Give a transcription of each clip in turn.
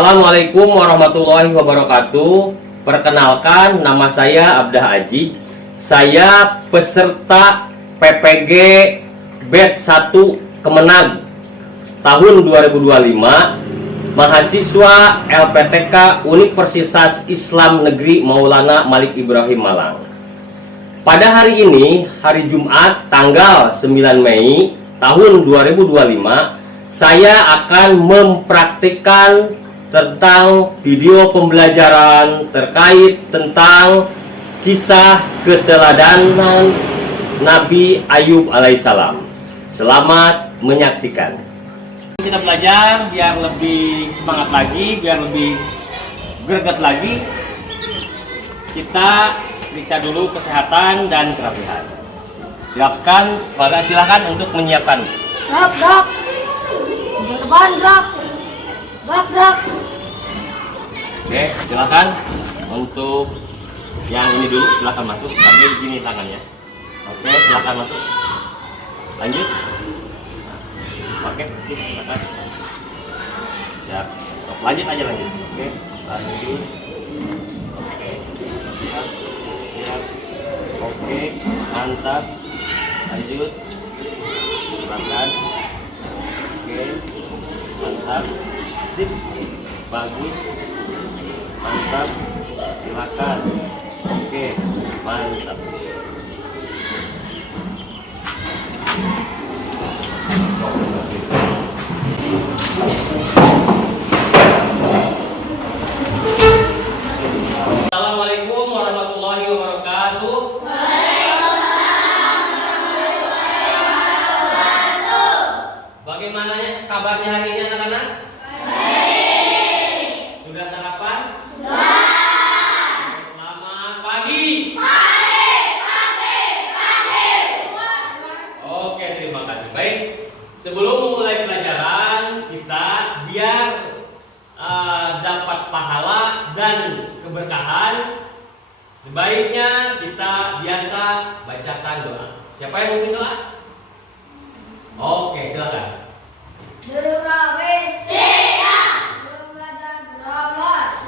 Assalamualaikum warahmatullahi wabarakatuh. Perkenalkan, nama saya Abdah Aziz. Saya peserta PPG Batch 1 Kemenag tahun 2025, mahasiswa LPTK Universitas Islam Negeri Maulana Malik Ibrahim Malang. Pada hari ini, hari Jumat tanggal 9 Mei tahun 2025, saya akan mempraktikkan tentang video pembelajaran terkait tentang kisah keteladanan Nabi Ayub alaihissalam. Selamat menyaksikan. Kita belajar biar lebih semangat lagi, biar lebih greget lagi. Kita periksa dulu kesehatan dan kerapihan. Silakan untuk menyiapkan. Gerak. Depan gerak. Gerak. Oke, silakan untuk yang ini dulu, silakan masuk sambil gini tangannya. Oke, silakan masuk. Lanjut. Oke, silakan. Siap. Lanjut aja lanjut. Oke, lanjut. Oke. Siap. Oke, mantap. Lanjut. Silakan. Oke. Mantap. Sip. Bagus. Mantap. Silakan. Oke, mantap. Assalamualaikum warahmatullahi wabarakatuh. Bagaimana kabarnya hari ini anak-anak? Baik. Sudah sarapan? Sudah. Selamat pagi. Pagi. Oke, terima kasih. Baik. Sebelum memulai pelajaran kita, biar dapat pahala dan keberkahan, sebaiknya kita biasa bacakan doa. Siapa yang mungkin doa? Oke, silakan. Duduk rapi. Siap. Belum belajar berawal.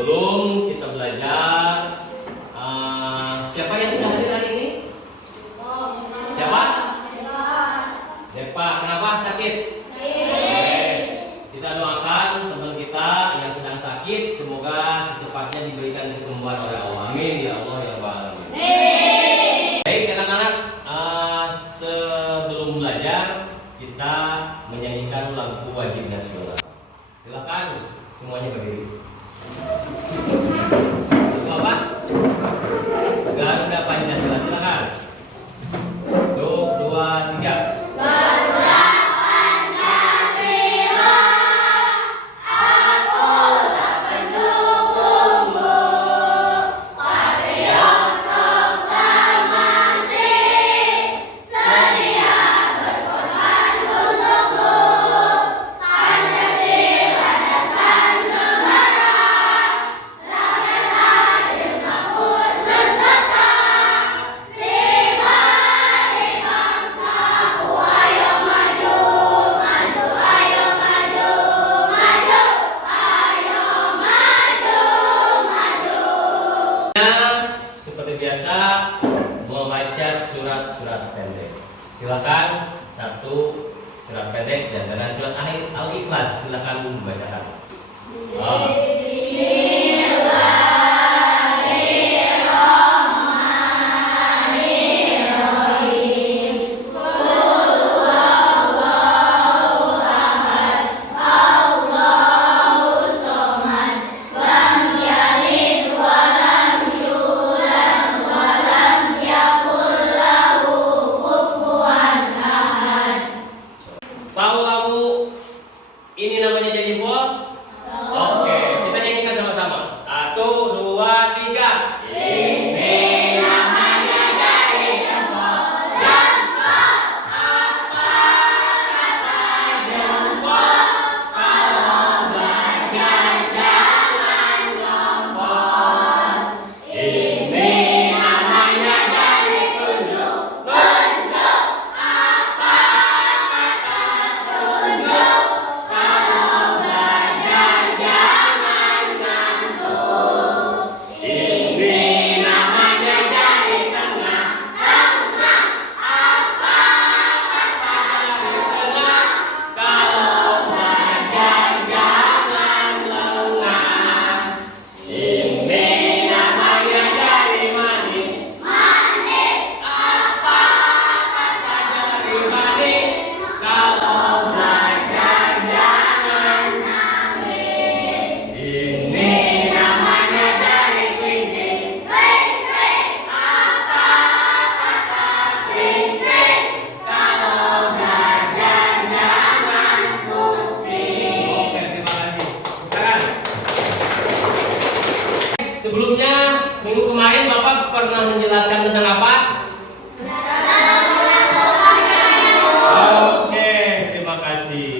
Sebelum kita belajar, siapa yang sudah hadir hari ini? Siapa? Depa. Kenapa sakit? Kita doakan teman kita yang sedang sakit, semoga secepatnya diberikan kesembuhan oleh Allah. Amin ya Allah ya Rabbal Alamin. Baik anak-anak, sebelum belajar kita menyanyikan lagu wajib nasional. Silakan semuanya berdiri. Bapak, Garuda Pancasila, silakan. 1, 2, 3. Garuda Pancasila, aku tak pendukungmu. Patriot proklamasi, setia berkorban. di antara surat Al-Ikhlas. Silakan membacakan. Tahu lagu ini namanya jadi pol? Oke, kita nyanyikan sama-sama. 1, 2, 3. Ini namanya jadi jempol. Jempol, apa kata jempol? Kalau belajar jangan ngompol. Ini namanya jadi tunjuk. Tunjuk, apa kata tunjuk? Kalau belajar jangan ngantuk. Ini namanya jadi tengah. Tengah, apa kata tengah? Kalau belajar jangan lengah. Ini namanya jadi manis. Manis, apa kata jadi manis? Kalau belajar jangan nangis. Ini namanya jadi klinting. Klinting, apa kata klinting? Kalau belajar jangan pusing. Oke, terima kasih. Silakan. Sebelumnya, minggu kemarin Bapak pernah menjelaskan tentang apa? Oke, terima kasih.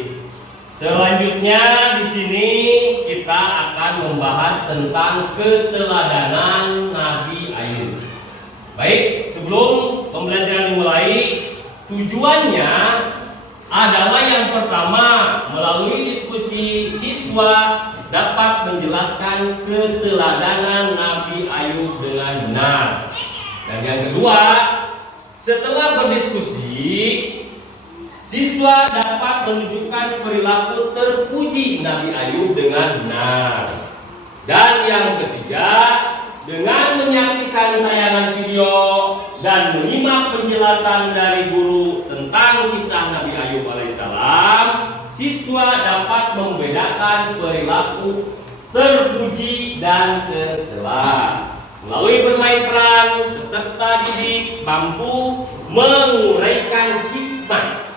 Selanjutnya di sini kita akan membahas tentang keteladanan Nabi Ayub. Baik, sebelum pembelajaran dimulai, tujuannya adalah yang pertama, melalui diskusi siswa dapat menjelaskan keteladanan Nabi Ayub dengan benar. Dan yang kedua, setelah berdiskusi, siswa dapat menunjukkan perilaku terpuji Nabi Ayub dengan benar. Dan yang ketiga, dengan menyaksikan tayangan video dan menyimak penjelasan dari guru tentang kisah Nabi Ayub alaihissalam, siswa dapat membedakan perilaku terpuji dan tercela. Melalui bermain peran, peserta didik mampu menguraikan hikmah,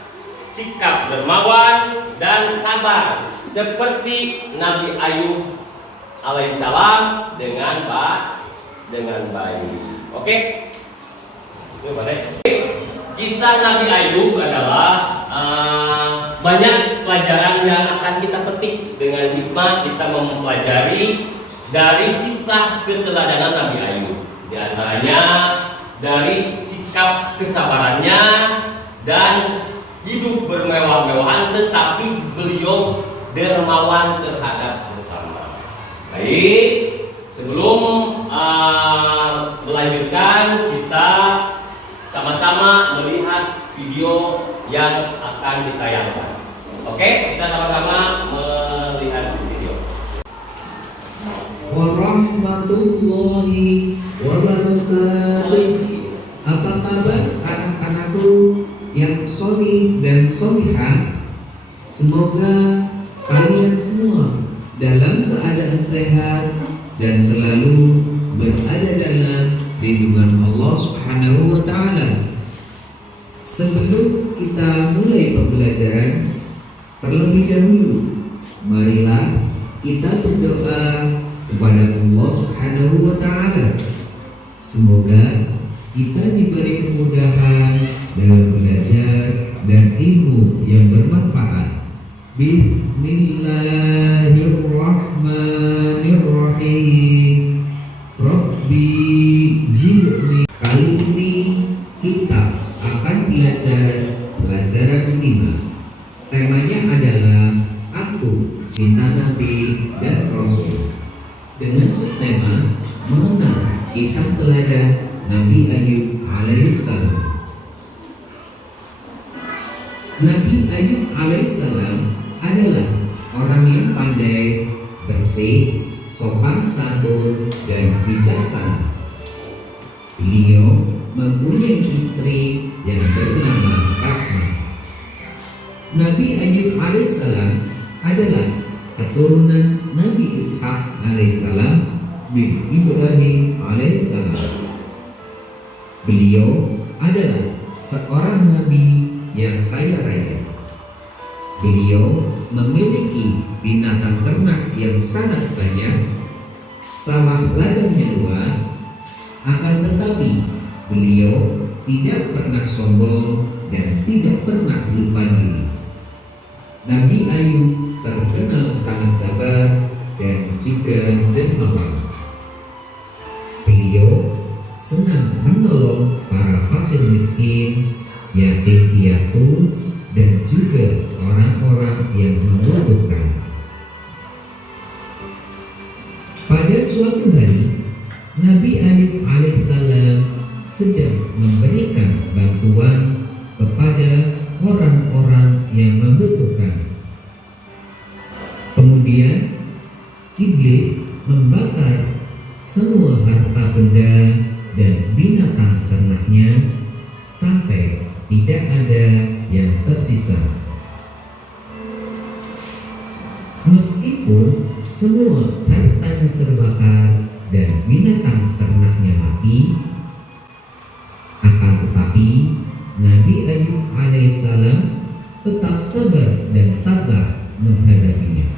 sikap dermawan dan sabar seperti Nabi Ayub alaihissalam dengan baik. Oke? Kisah Nabi Ayub adalah banyak pelajaran yang akan kita petik. Dengan hikmah kita mempelajari dari kisah keteladanan Nabi Ayub. Di antaranya dari sikap kesabarannya dan hidup bermewah-mewahan, tetapi beliau dermawan terhadap sesama. Baik, sebelum melanjutkan, kita sama-sama melihat video yang akan ditayangkan. Oke, kita sama-sama melihat video. Warahmatullahi wabarakatuh. Apa kabar anak-anakku yang solih dan solihah? Semoga kalian semua dalam keadaan sehat dan selalu berada dalam lindungan Allah Subhanahu wa Ta'ala. Sebelum kita mulai pembelajaran, terlebih dahulu marilah kita berdoa kepada Allah Subhanahu wa Ta'ala. Semoga kita diberi kemudahan dalam belajar dan ilmu yang bermanfaat. Bismillahirrahmanirrahim. Rabbi zidni. Kali ini kita akan belajar pelajaran 5. Temanya adalah Aku Cinta Nabi dan Rasul, dengan subtema mengenal kisah teladan Nabi Ayub alaihissalam. Nabi Ayub alaihissalam adalah orang yang pandai, bersih, sopan santun, dan bijaksana. Beliau mempunyai istri yang bernama Rahmah. Nabi Ayub alaihissalam adalah keturunan Nabi Ishak alaihissalam bin Ibrahim alaihissalam. Beliau adalah seorang nabi yang kaya raya. Beliau memiliki binatang ternak yang sangat banyak, sawah ladangnya luas, akan tetapi beliau tidak pernah sombong dan tidak pernah lupa diri. Nabi Ayub terkenal sangat sabar dan juga dermawan. Beliau senang menolong para fakir miskin, yatim piatu, dan juga orang-orang yang membutuhkan. Pada suatu hari, Nabi Ayub alaihissalam sedang memberikan bantuan kepada orang-orang yang membutuhkan. Kemudian iblis membakar semua harta benda dan binatang ternaknya sampai tidak ada yang tersisa. Meskipun semua hartanya terbakar dan binatang ternaknya mati, akan tetapi Nabi Ayub alaihissalam tetap sabar dan tabah menghadapinya.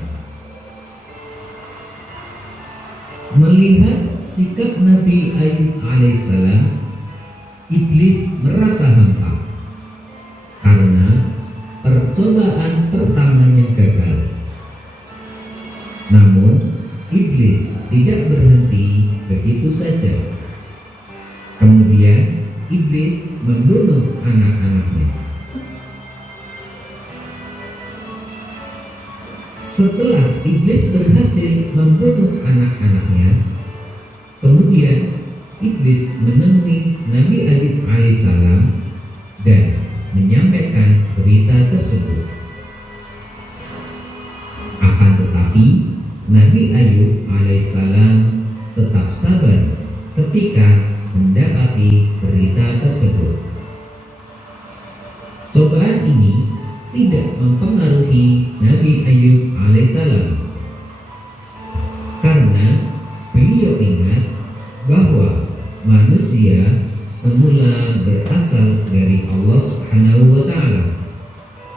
Melihat sikap Nabi Ayub alaihissalam, iblis merasa hampa karena percobaan pertamanya gagal. Namun iblis tidak berhenti begitu saja. Kemudian iblis membunuh anak-anaknya. Setelah iblis berhasil membunuh anak-anaknya, kemudian iblis menemui Nabi Ayub alaihissalam dan menyampaikan berita tersebut. Akan tetapi Nabi Ayub alaihissalam tetap sabar ketika mendapati berita tersebut. Cobaan ini tidak mempengaruhi Nabi Ayub alaihissalam karena beliau ingat bahwa manusia semula berasal dari Allah Subhanahu wa Ta'ala,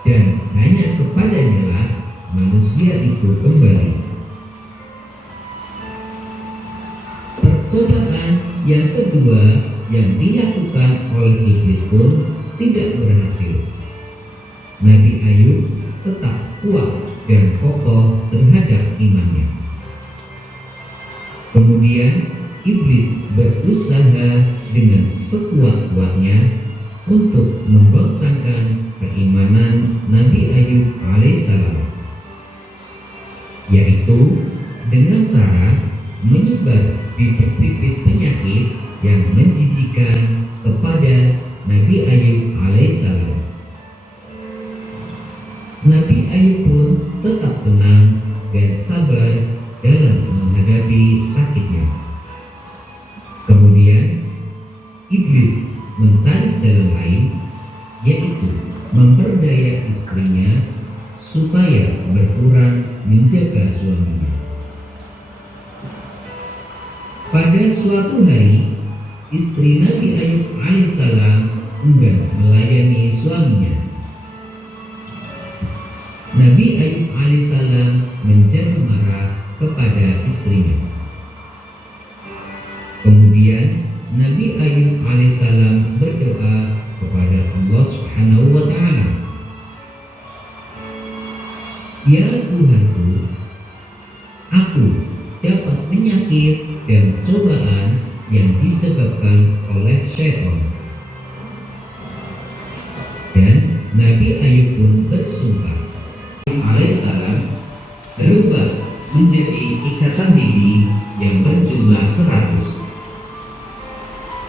dan hanya kepadanya lah manusia itu kembali. Percobaan yang kedua yang dilakukan oleh iblis pun tidak berhasil. Nabi Ayub tetap kuat dan kokoh terhadap imannya. Kemudian iblis berusaha dengan sekuat-kuatnya untuk membangkangkan keimanan Nabi Ayub alaihissalam, yaitu dengan cara menyebar bibit-bibit penyakit yang menjijikan kepada Nabi Ayub alaihissalam. Nabi Ayub pun tetap tenang dan sabar dalam menghadapi sakitnya. Kemudian iblis mencari jalan lain, yaitu memperdaya istrinya supaya berkurang menjaga suaminya. Pada suatu hari, istri Nabi Ayub alaihissalam enggan melayani suaminya. Nabi Ayub alaihissalam menjadi marah kepada istrinya. Kemudian Nabi Ayub alaihissalam berdoa kepada Allah Subhanahu wa Ta'ala, "Ya Tuhanku, aku dapat penyakit dan cobaan yang disebabkan oleh syaitan." Dan Nabi Ayub pun bersumpah. Alaihissalam berubah menjadi ikatan lidi yang berjumlah 100.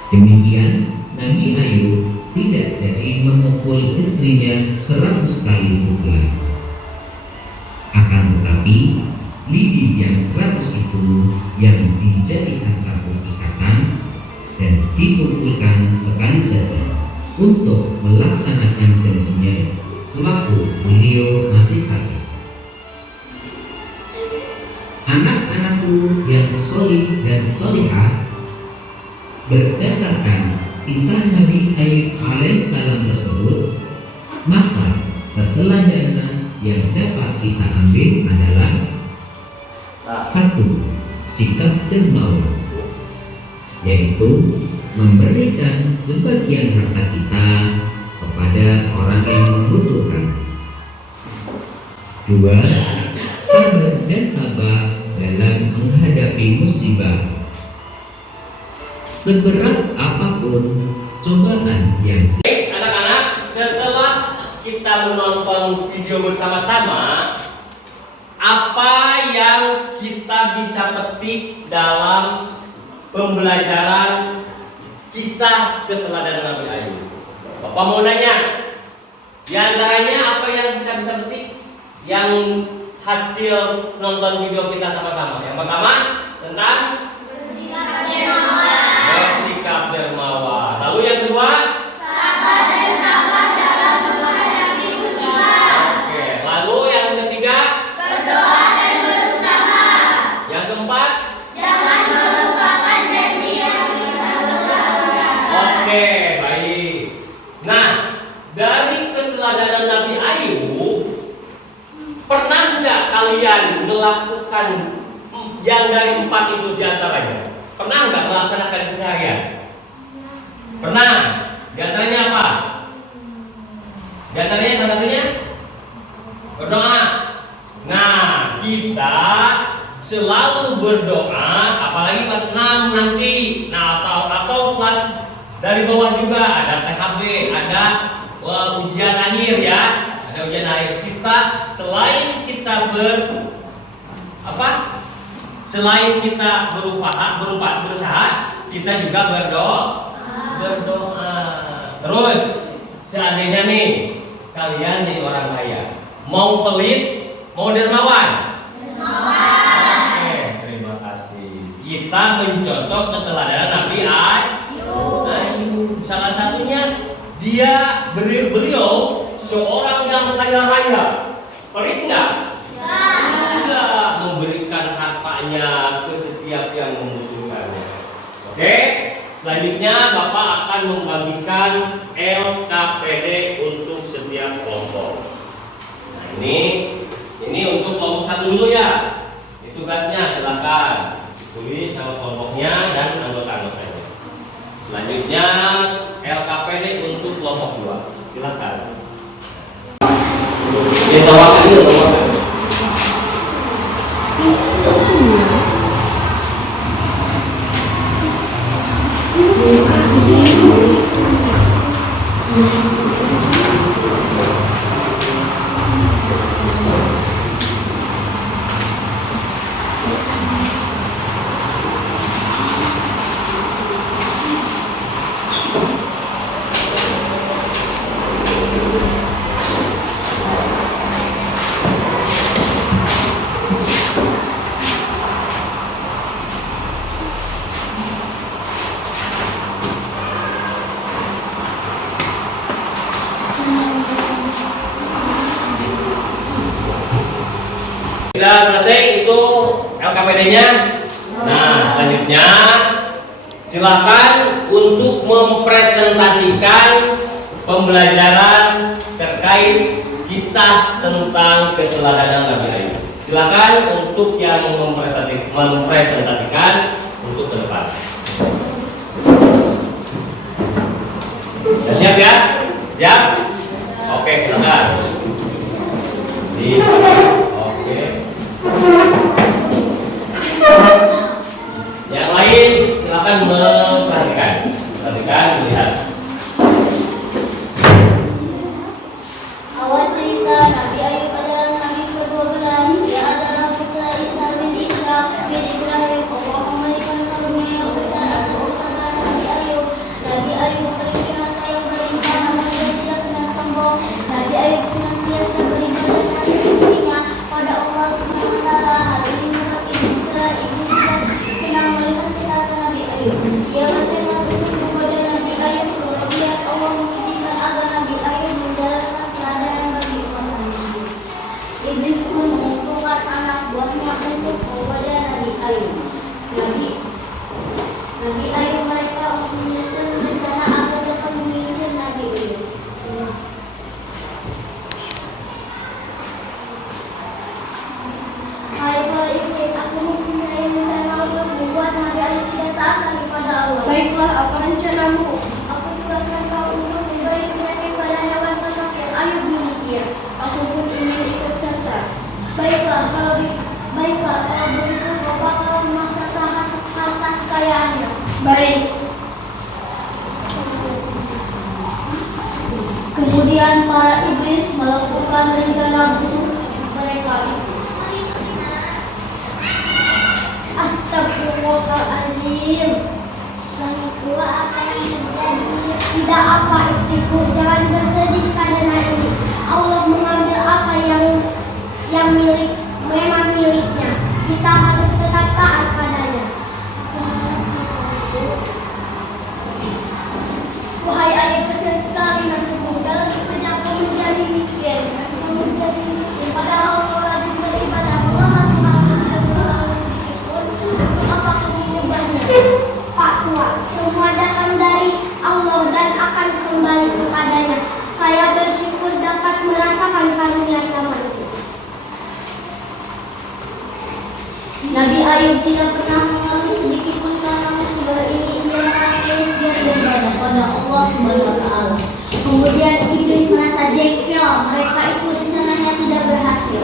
Demikian Nabi Ayub tidak jadi memukul istrinya 100 kali pukulan. yang dijadikan satu ikatan dan dikumpulkan sekali saja untuk melaksanakan janjinya sewaktu beliau masih sakit. Anak-anakku yang solih dan solihah, berdasarkan kisah Nabi Ayub alaihissalam tersebut, maka keteladanan yang dapat kita ambil adalah: satu, sikap dermawan, yaitu memberikan sebagian harta kita kepada orang yang membutuhkan. Dua, sabar dan tabah dalam menghadapi musibah. Seberat apapun cobaan yang Baik, anak-anak, setelah kita menonton video bersama-sama, apa yang kita bisa petik dalam pembelajaran kisah keteladanan Nabi Ayub? Bapak mau nanya, di antaranya apa yang bisa petik yang hasil nonton video kita sama-sama? Yang pertama tentang bersikap dermawan. Lalu yang kedua, Sabar dan tabah dalam menghadapi musibah. oke. Lalu yang ketiga, Berdoa dan berusaha. yang keempat, Jangan melupakan janji yang kita ucapkan. oke, baik. Nah, dari keteladanan Nabi Ayub, pernah nggak kalian melakukan yang dari 4 itu diantaranya? Pernah nggak melaksanakan keseharian? Pernah. Diantaranya apa? Diantaranya salah satunya berdoa. Nah, kita selalu berdoa, apalagi kelas 6 nanti. Nah, atau kelas dari bawah juga ada THB, ada ujian akhir ya. Ada ujian akhir. Kita selain kita selain kita berusaha, kita juga berdoa. Terus seandainya nih kalian nih orang kaya, mau pelit, mau dermawan? Oke, terima kasih. Kita mencontoh keteladanan Nabi Ayub. Salah satunya beliau seorang yang kaya raya. Pelit nggak? Enggak, memberikan hartanya ke setiap yang membutuhkannya. Oke, selanjutnya Bapak akan membagikan LKPD untuk setiap kelompok. Nah, ini untuk kelompok 1 dulu ya. Ini tugasnya, silakan tulis nama kelompoknya dan anggota-anggotanya. Selanjutnya LKPD untuk kelompok 2. Silakan. Ditawarkan dulu, tawarkan. Sudah selesai itu LKPD-nya. Nah, selanjutnya silakan untuk mempresentasikan pembelajaran terkait kisah tentang keteladanan Nabi Ayub. Silakan untuk yang mempresentasikan untuk ke depan. Sudah siap ya? Siap? Oke, silakan. Oke. Yang lain silakan memperhatikan, lihat. Awal cerita Nabi Ayub adalah Nabi ke-12. Dia adalah putra Isa bin Ishak bin Ibrahim. Allah memberikan karunia yang besar atas kesabaran Nabi Ayub. Nabi Ayub memiliki harta yang berlimpah, namun dia tidak pernah sombong. Nabi Ayub senantiasa beribadah dan berdoa pada Allah Subhanahu wa Ta'ala. Hal ini merupakan segala ibu Allah. Baiklah, apa rencanamu? Aku tugaskan kau untuk memberi penyakit pada hewan ternak yang Ayub miliki. Aku pun ingin ikut serta. Baiklah, kalau begitu kau bakal memaksa harta kekayaannya. Baik. Kemudian para iblis melakukan rencana busuk mereka itu. Astagfirullahaladzim. Suamiku, apa yang terjadi? Tidak apa, istriku, jangan bersedih karena ini. Allah mengambil apa yang memang miliknya. Kita harus tetap taat padanya. Wahai Ayub, kesian sekali nasibmu. Dalam sekejap kamu menjadi miskin. Padahal kau rajin beribadah. Mengapa Tuhan tidak menolong sedikit pun? Mengapa kamu menyembahnya? Pak Tua, semua datang dari Allah dan akan kembali kepadanya. Saya bersyukur dapat merasakan karunia sama itu. Nabi Ayub tidak pernah mengeluh sedikit pun karena musibah ini. Ia terus dia beribadah pada Allah Subhanahu wa Ta'ala. Kemudian iblis merasa jengkel, mereka itu rencananya tidak berhasil.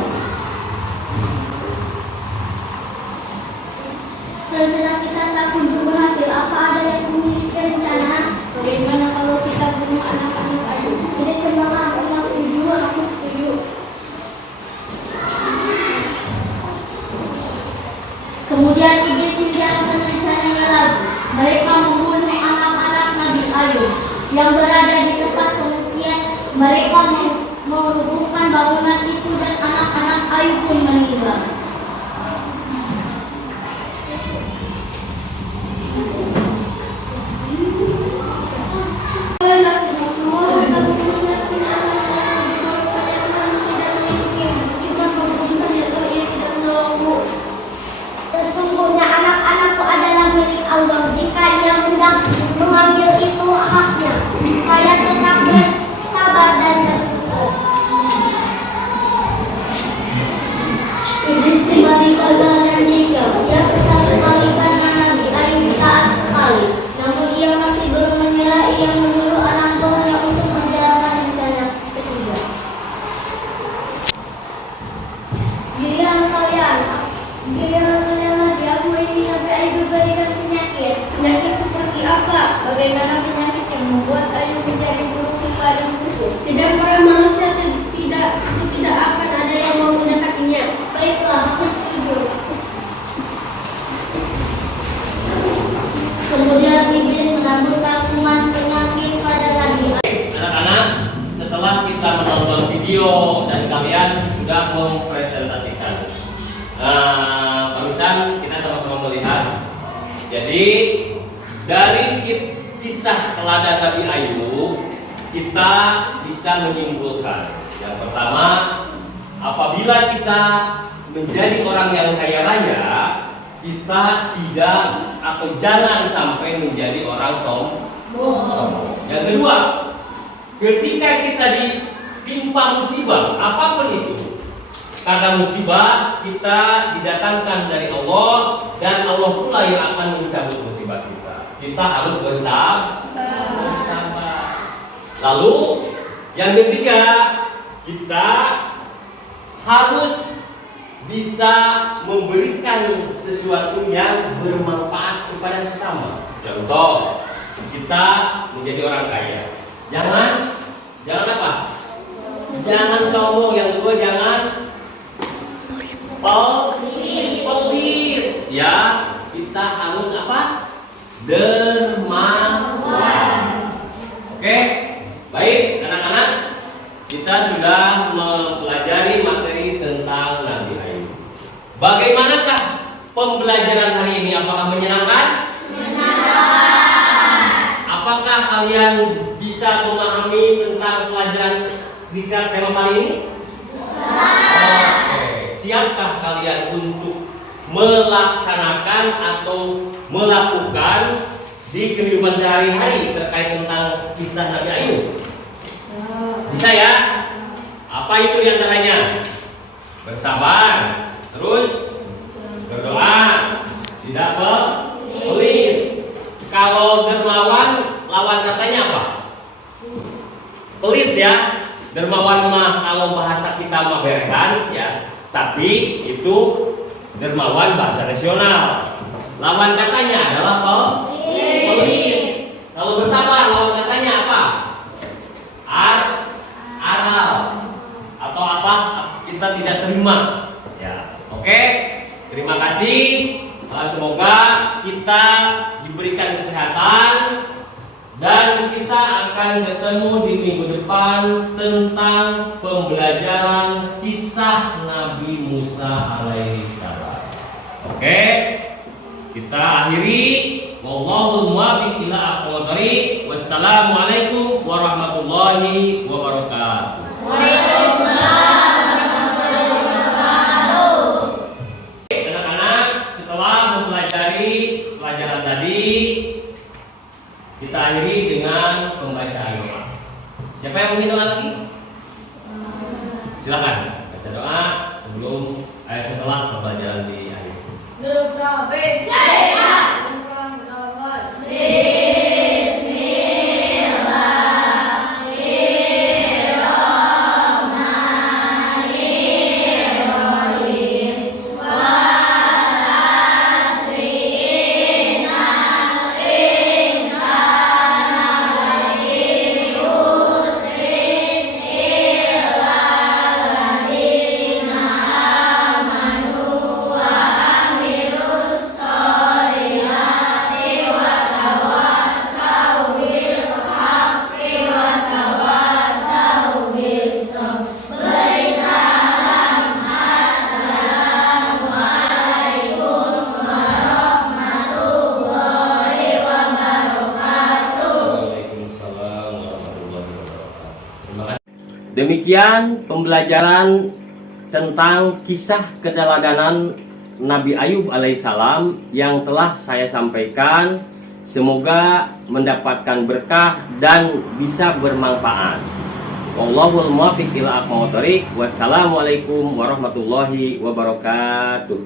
Rencana kita tak kunjung berhasil. Apa ada yang memiliki rencana? Bagaimana kalau kita bunuh anak-anak Ayub? Tidak cembangan, semua setuju, aku setuju. Kemudian iblis menjalankan rencananya lagi. Mereka membunuh anak-anak Nabi Ayub yang berada di tempat pengungsian. Mereka merubuhkan bangunan itu dan anak-anak Ayub pun meninggal. Semua harta pengungsian anak-anak juga kepada Tuhan tidak memiliki. Cuma pemerintah ia tidak menolongmu. Sesungguhnya anak-anakku adalah milik Allah. Jika ia hendak mengambil itu haknya, saya tetap bersabar dan bersyukur. Iblis kembali gagal dan jengkel. Ia kesal sekali karena Nabi Ayub taat sekali. Namun ia masih belum menyerah. Ia menyuruh anak buahnya untuk menjalankan rencana ketiga. Giliran kalian lagi, aku ini Nabi Ayub diberikan penyakit. Penyakit seperti apa? Bagaimana penyakit yang membuat Ayub menjadi buruk pada musuh? Tidak pernah manusia tidak akan ada yang mau mendekatinya. Baiklah, aku setuju. Kemudian iblis menaburkan kuman penyakit pada Nabi Ayub. Anak-anak, setelah kita menonton video dan kalian sudah mempresentasikan, barusan kita sama-sama melihat. Jadi dari kisah teladan Nabi Ayub kita bisa menyimpulkan. Yang pertama, apabila kita menjadi orang yang kaya raya, kita tidak atau jangan sampai menjadi orang sombong. Yang kedua, ketika kita ditimpa musibah apapun itu, karena musibah kita didatangkan dari Allah dan Allah pula yang akan mencabut musibah kita. Kita harus bersabar. Lalu yang ketiga, kita harus bisa memberikan sesuatu yang bermanfaat kepada sesama. Contoh, kita menjadi orang kaya. Jangan apa? Jangan sombong. Yang kedua, jangan pelit. Ya, kita harus apa? Dermawan. Oke, baik anak-anak, kita sudah mempelajari materi tentang Nabi Ayub. Bagaimanakah pembelajaran hari ini? Apakah menyenangkan? Menyenangkan. Apakah kalian bisa memahami tentang pelajaran di tema kali ini? Siapkah kalian untuk melaksanakan atau melakukan di kehidupan sehari-hari terkait tentang kisah Nabi Ayub? Bisa ya? Apa itu diantaranya? Bersabar, terus berdoa, tidak pelit. Kalau ya. Tapi itu dermawan bahasa nasional. Lawan katanya adalah pelit. Kalau bersabar lawan katanya apa? Aral atau apa? Kita tidak terima. Ya, oke. Terima kasih. Semoga kita diberikan kesehatan dan kita akan ketemu di minggu depan tentang pembelajaran kisah Nabi Musa alaihissalam. Oke, kita akhiri. Wallahul muwaffiq ila aqwamit thoriq. Wassalamualaikum warahmatullahi wabarakatuh. Anak-anak, setelah mempelajari pelajaran tadi, kita akhiri dengan pembacaan doa. Siapa yang mungkin doa lagi? Silakan baca doa setelah pembelajaran di akhir. Demikian pembelajaran tentang kisah keteladanan Nabi Ayub alaihissalam yang telah saya sampaikan. Semoga mendapatkan berkah dan bisa bermanfaat. Wallahul muwaffiq ila aqwamit thoriq. Wassalamualaikum warahmatullahi wabarakatuh.